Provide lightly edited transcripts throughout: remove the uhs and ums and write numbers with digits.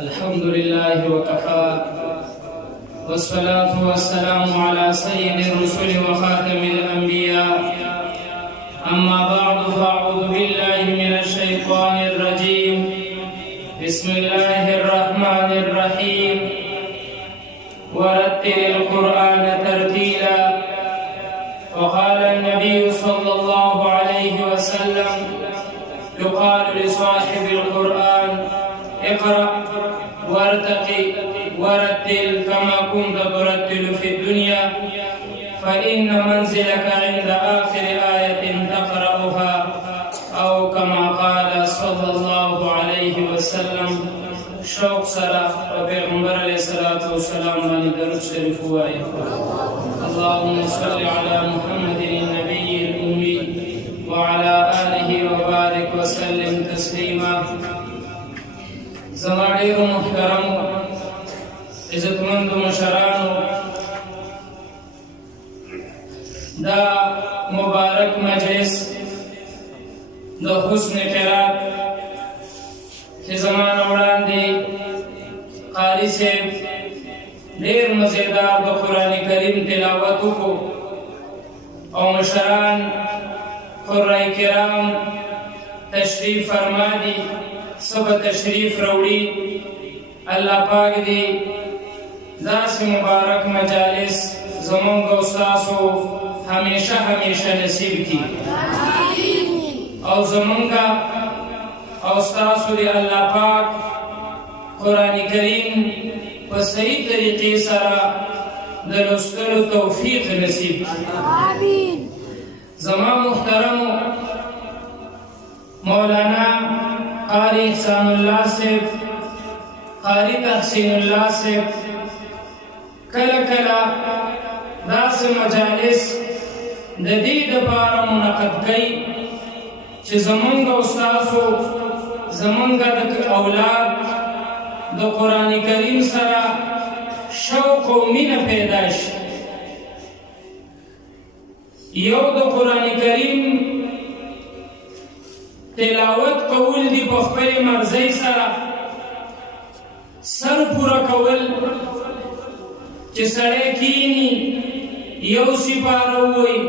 الحمد لله وكفى والصلاة والسلام على سيد الرسل وخاتم الأنبياء. أما بعد فأعوذ بالله من الشيطان الرجيم. بسم الله الرحمن الرحيم. ورتل القرآن ترتيلا. وقال النبي صلى الله عليه وسلم: يقال لصاحب القرآن: اقرأ وارتقي ورتل كما كنت ترتل في الدنيا، فإن منزلك عند آخر آية تقرأها، أو كما قال صلى الله عليه وسلم. شوق سره پیغمبر علیہ الصلوۃ والسلام باندې درود شریف وایي. اللهم صل على محمد النبي الأمي وعلى آله وبارك وسلم تسليما. زما ډیرو محترمو عزتمندو مشرانو، دا مبارک مجلس د حسن قرات چې زمانه وړاندې قاری صاحب ډیر مزیدار د قرآن کریم تلاوت وکړو او مشران قرآن کرام تشریف فرما دي، سب تشریف روڑی. اللہ پاک دی داسې مبارک مجالس زمونږ او ستاسو همیشه همیشه نصیب کی، او زمونږ او ستاسو دی الله پاک قرآن کریم په صحیح طریقې سره د لوستلو توفیق نصیب کی. زما محترمو مولانا قاری احسان اللہ صاحب، قاری تحسین اللہ صاحب کله کله داسې مجالس د دې دپاره منعقد کوي چې زمونږ او ستاسو زمونږ د اولاد د قرآن کریم سره شوق او مینه پیدا شي. یو د قرآن کریم تلاوت کول دی په خپل مرضی سره، سر پورا کول چې سړی کینی یو سپاره ووایي،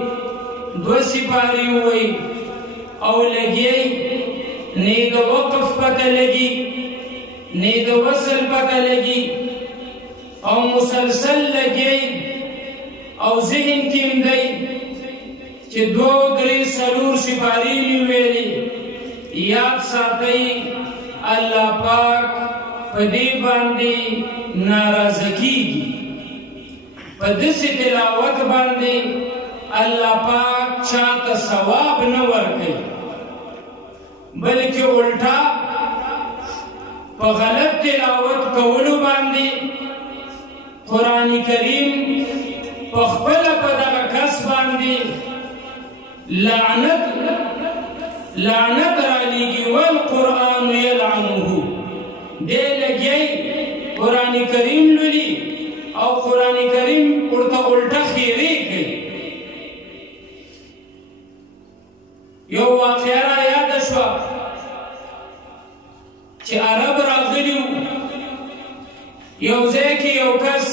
دو سپارې ووایي او لګی، نه د وقف پته لګي نه د وصل پته لګي، او مسلسل لګي او ذهن کې هم دی چې دو درې څلور سپارې مې ویلي. یاد ساتئ الله پاک په دې باندې ناراضه کیږي. په داسې تلاوت باندې الله پاک چاته ثواب نه ورکوي، بلکې الټا په غلط تلاوت کولو باندې قرآن کریم په خپله په دغه کس باندې لعنت رالیږي. والقرآن یلعنه، دی لګی قرآن کریم لولي او قرآن کریم ورته الټه خیرې کوي. یو واقعه را یاده شوه چې عرب راغلي وو، یو ځای کې یو کس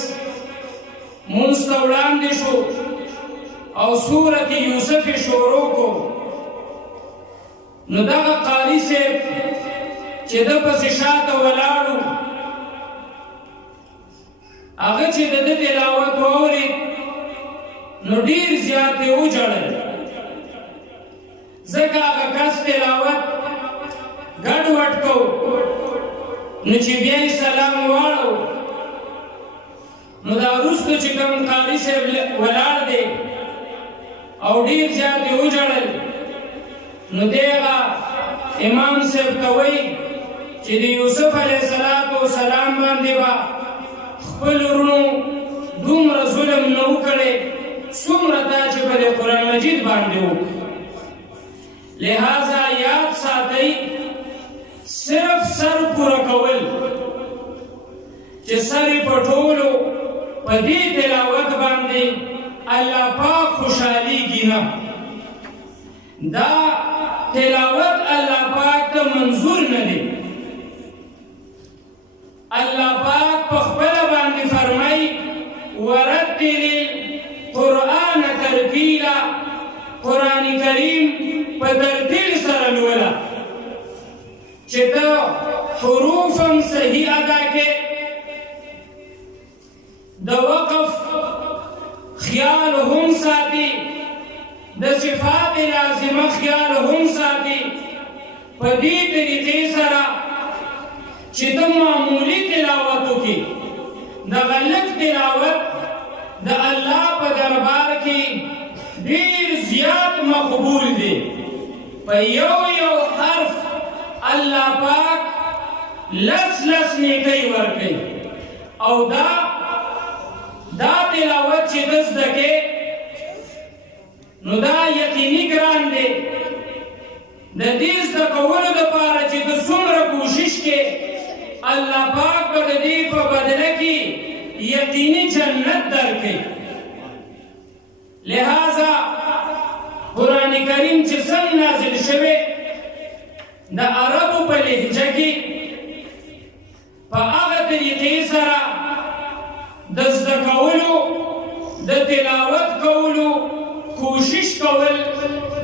مونځ ته وړاندې شو او سورت یوسف شروع کو. نو دغه قاری صاحب چې د پسې شاته ولاړو، هغه چې د ده تلاوت واورېد نو ډېر زیات یې وژړل، ځکه هغه کس تلاوت ګډوډ کو. نو چې بیا یې سلام واړو نو دا وروسته چې کوم قاري صاحب ولاړ دی او ډېر زیات یې وژړل، نو دی هغه امام صاحب ته وایي چې د یوسف علیه السلام باندې به خپل ورونو دومره ظلم نه و کړی څومره دا چې په د قرآن مجید باندې وکړي. لہذا یاد ساتئ صرف سر پوره کول، چې سر یې په ټولو په دې تلاوت باندې الله پاک خوشحالیږي نه. دا تلاوت الله پاک ته منظور نه دی. الله پاک په خپل باندې فرمای ورتل القرآن ترتیلا قرآن کریم په ترتیل سره لولا چې ته حروف هم صحیح ادا کې د وقف خیال هم ساتي د صفات لازمه خیال هم ساتي په دې طریقې سره چې ته معمولی تلاوت وکړي د غلط تلاوت د الله په دربار کې ډېر زیات مقبول دی په یو یو حرف الله پاک لس نیکۍ ورکوي او دا تلاوت چې ته زده کې نو دا یقیني ګران دی د دې زده کولو دپاره چې ته څومره کوشش کې الله پاک به د دې په بدله کې یقیني جنت درکوي لہذا قرآن کریم چې څنګه نازل شوی د عربو په لهجه کې په هغه طریقې سره د زده کولو د تلاوت کولو کوشش کول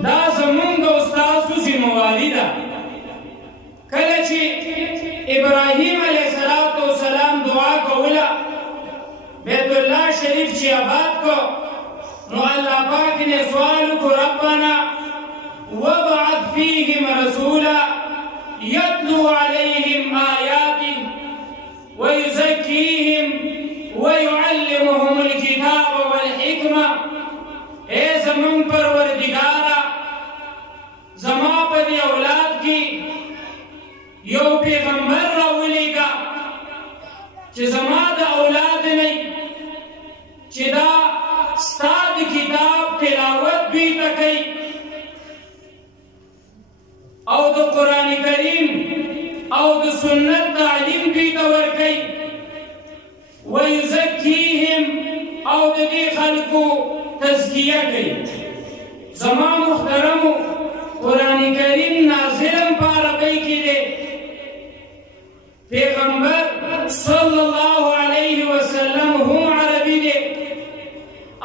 دا زمونږ د استادو ذمهواري ده کله چې ابراهیم علیه السلام دعا کوله بیت الله شریف چې آباد کو نو الله پاک نے سوال کو ربنا وابعث فيهم رسولا يتلو عليهم آياتك ويزكيهم ويعلمهم الكتاب والحكمة اے زمان پروردگارا زما په دې اولاد کې یو پیغمبر راولېږه چې زما د اولاد نه چې دا ستا د کتاب تلاوت دوی ته کوي او د قرآن کریم او د سنت تعلیم دوی ته ورکوي ویزکیهم او د دې خلکو تزکیه کوي زما محترمو قرآن کریم نازلم په عربۍ کې دی پیغمبر صلی الله علیه وسلم هم عربي دی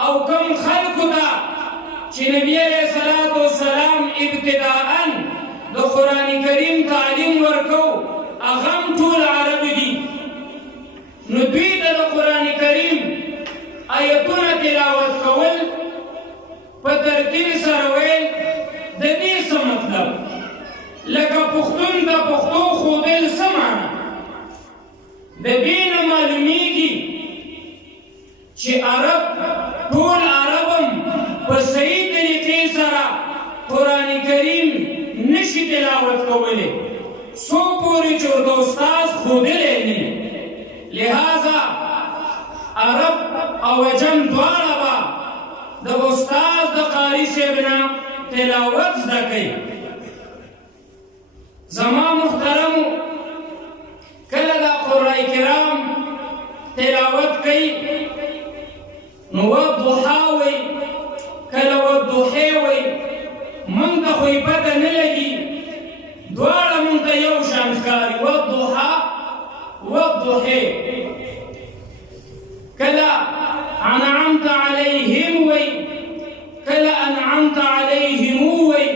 او کم خلقو ته چې نبی علیه السلام ابتداءً د قرآن کریم تعلیم ورکو هغه هم ټول عربي دي نو دوی ته د قرآن کریم آیتونه تلاوت کول په ترتیب سره ویل د دې څه مطلب لکه پښتون د پښتو ښودل څه معنی د دې نه معلومیږي چې عرب ټول عربم په صحیح طریقې سره قرآن کریم نشي تلاوت کولی څو پورې چې ورته استاد ښودلی نه لہذا عرب او عجم دواړه به د استاد د قاري صاحب نه تلاوت زده کوي زما محترمو کله دا قرآن کرام تلاوت کوي نو والضحا وي کله والضحی وي موږ ته خو یې پته نه لګي دواړه موږ ته یو شان ښکاري والضحا والضحی کله انعمت علیهم وي کله انعمت علیهم وي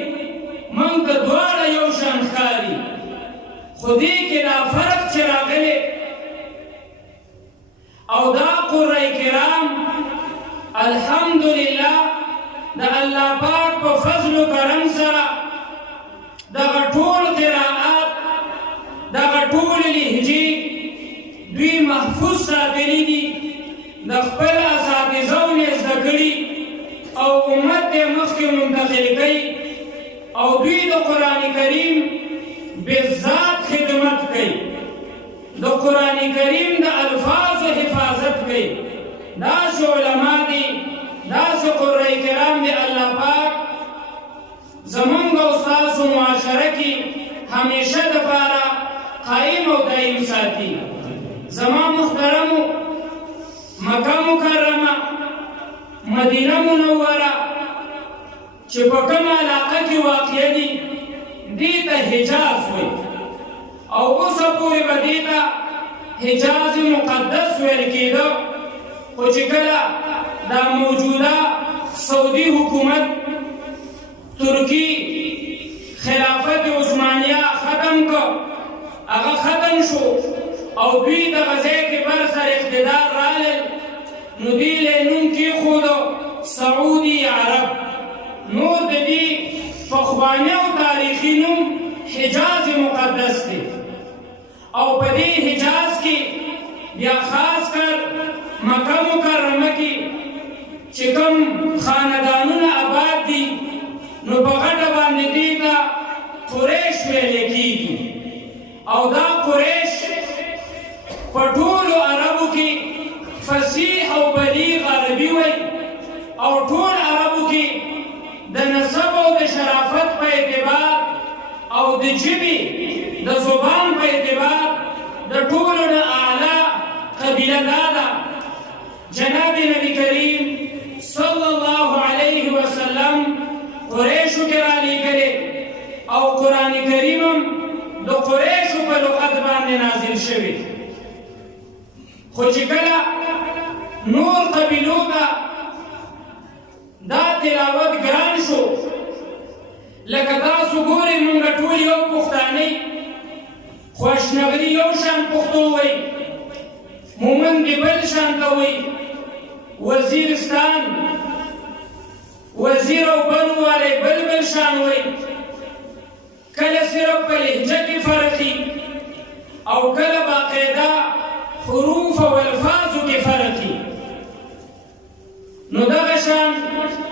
موږ ته دواړه یو شان ښکاري خو دې کې دا فرق چې راغلی او دا قرآن کرام الحمدلله د الله پاک په فضل و کرم سره دغه ټول قرائات دغه ټول لهجې دوی محفوظ ساتلي دي د خپل اساتذو نه زده کړي او امت یې مخکې منتقل کوي او دوی د قرآن کریم بالذات خدمت کوي د قرآن کریم د الفاظو حفاظت کوي داسې علما دي داسې قرآن کرام دی الله پاک زمونږ او ستاسو معاشره کې همیشه دپاره قایم او دایم ساتي زما محترمو مکه مکرمه مدینه منوره چې په کومه علاقه کې واقع دي دې ته حجاز وایي او اوسه پورې به دې ته حجاز مقدس ویل کېده، خو چې کله دا موجوده سعودي حکومت ترکی خلافت عثمانیه ختم که، هغه ختم شو او دوی دغه ځای کې بر سر اقتدار رالل، نو دوی له نوم کېښوده سعودي عرب. نور د دې پخوانی او تاریخي نوم حجاز مقدس دی. او په دې حجاز کې بیا خاص کر مکه مکرمه کې چې کوم خاندانونه آباد دي، نو په غټه باندې دې ته قریش ویلې کېږي. او دا قریش په ټولو عربو کې فصیح او بلیغ عربي وایي، او ټول عربو کې د نسب او د شرافت په اعتبار او د ژبې د زبان په اعتبار د ټولو نه اعلی قبیله دا ده. جناب نبی کریم صلی الله علیه وسلم قریشو کې رالیږلی او قرآن کریم هم د قریشو په لغت باندې نازل شوی. خو چې کله نور قبیلو ته دا تلاوت ګران شو، لکه تاسو ګورئ مونږ ټول یو پښتانه خو اشنغري یو شان پښتو وایي، مومند دې بل شان ته وایي، وزیرستان وزیر او بنوالی بل شان وایي، کله صرف په لهجه کې فرق وي او کله باقاعده حروف او الفاظو کې فرق وي. نو دغه شان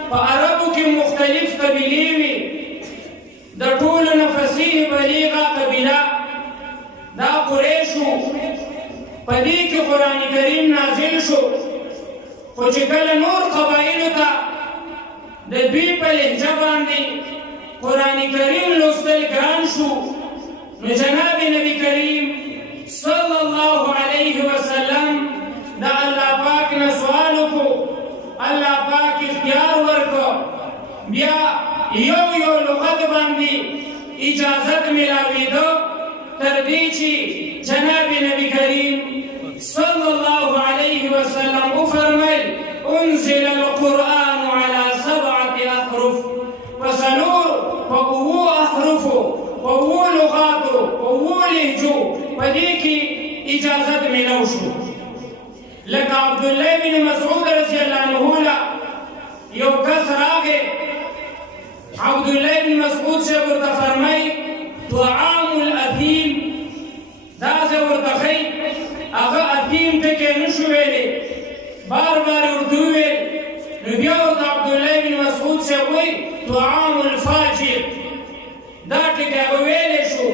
په عربو کې مختلف قبیلې وي، د ټولو نه فصیح بلیغه قبیله دا قریشو. په دې کې قرآن کریم نازل شو، خو چې کله نور قبایلو ته د دوی په لهجه باندې قرآن کریم لوستل ګران شو، نو جناب نبی کریم صلی الله علیه وسلم د الله پاک نه سوال وکړو، الله پاک اختیار ورکړو، بیا یو یو لغت باندې اجازت ملاوېده، تر دې چې جناب نبی کریم صلی الله علیه وسلم وفرمیل انزل القرآن على 7 احرف، فسلور په 7 احرفو په 7 لغاتو په 7 لهجو په دې کې اجازت ملاو شو. لکه عبدالله بن مسعود رضی الله عنه له یو کس راغی، عبدالله بن مسعود صاحب ورته فرمایي طعام الاثیم، دا زه ورته ښیي، هغه اثیم ټکی نه شو ویلی، بار بار ورته وویل. نو بیا ورته عبدالله بن مسعود صاحب وایي طعام الفاجر، دا ټکی هغه ویلی شو.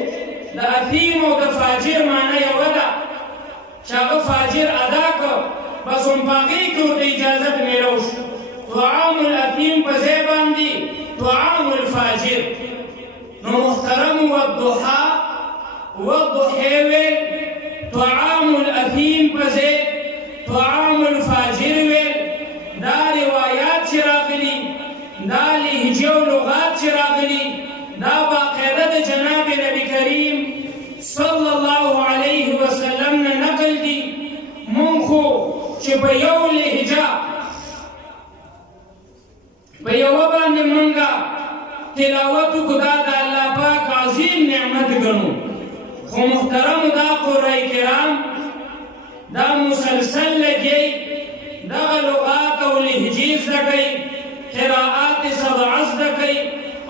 د اثیم او د فاجر معنی یوه ده، چې هغه فاجر ادا کړ، بس هم په هغې کې ورته اجازت میلاو شو. طعام الاثیم په ځای باندې طعام الفاجر. نو محترم والضحا والضحی ویل، طعام الاثیم په ځای طعام الفاجر ویل. دا روایات چې راغلي، دا لهجې او لغات چې راغلي، دا باقاعده د جناب نبی کریم صلی الله علیه وسلم نه نقل دي. مونږ خو چې په یو لهجه په یوه باندې مونږه تلاوت وکړو، دا د الله پاک عظیم نعمت ګڼو. خو محترمو دا قرآن کرام دا مسلسل لګي، دغه لغات او لهجې زده کوي، قراءات 7 زده کوي،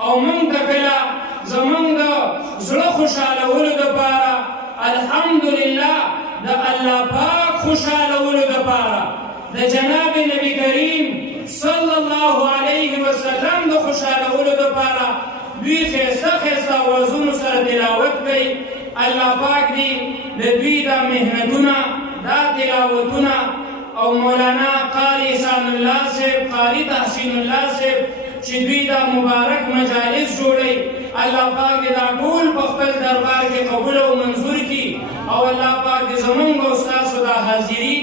او مونږ ته کله زمونږ د زړه خوشحالولو دپاره الحمدلله د الله پاک خوشحالولو دپاره د جناب نبی کریم صلی الله علیه وسلم د خوشحالولو دپاره دوی ښایسته ښایسته اوازونو سره تلاوت کوي. الله پاک دې د دوی دا محنتونه دا تلاوتونه او مولانا قاری احسان الله صاحب، قاری تحسین الله صاحب چې دوی دا مبارک مجالس جوړوي، الله پاک دې دا ټول په خپل دربار کې قبول او منظور کړي، او الله پاک دې زمونږ او ستاسو دا حاضري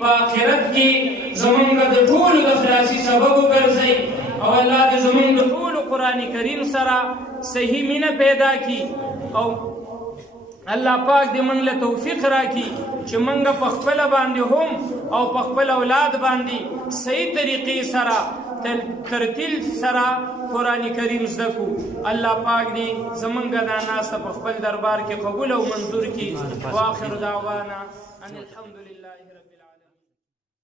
په آخرت کې زمونږ د ټولو د خلاصي سبب وګرځي، او الله دې زمونږ د ټولو قرآن کریم سره صحیح مینه پیدا کړي، او الله پاک دې موږ له توفیق راکړي چې موږ په خپله باندې هم او په خپل اولاد باندې صحیح طریقې سره ترتیل سره قرآن کریم زده کړو. الله پاک دې زمونږ دا ناسته په خپل دربار کې قبول او منظور کړي. واخر دعوانا ان الحمد لله رب